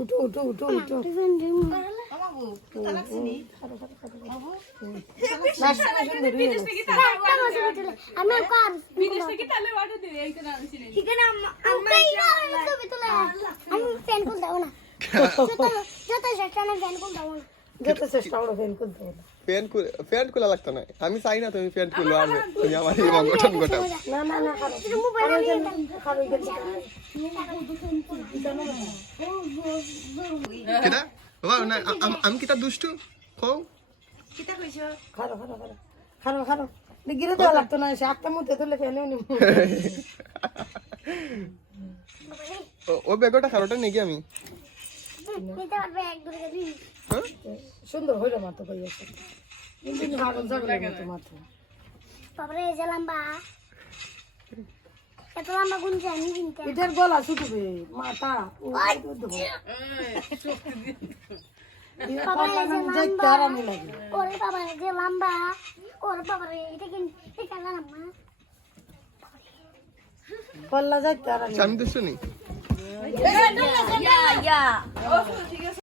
উঠো উঠো উঠো উঠো প্যান্ট খোলা লাগতো না আমি চাই না তুমি প্যান্ট খুলো আর তুমি আমার এই সংগঠন গোটাও না না না কেডা বাবা না আমি কিটা দুষ্টু কও কিতা কইছো খারো খারো খারো খারো খারো গিরে দেওয়া লাগতো না সে একটা মুহূর্তে তুলে ফেলেও নি ও বেগটা খারোটা নেকি আমি সুন্দর হইলো মাত্র কইয়াছে কিন্তু ভাগল জাগলে মতো মাত্র বাবারে এই যে লম্বা এত লম্বা গুণ জানি কিন্তু এটার গলা ছুটবে মাথা ওরে বাবারে যে লম্বা ওরে বাবারে এটা কিন্তু এটা লম্বা পল্লা যাইতে আর আমি দুষ্টু নি ইয়া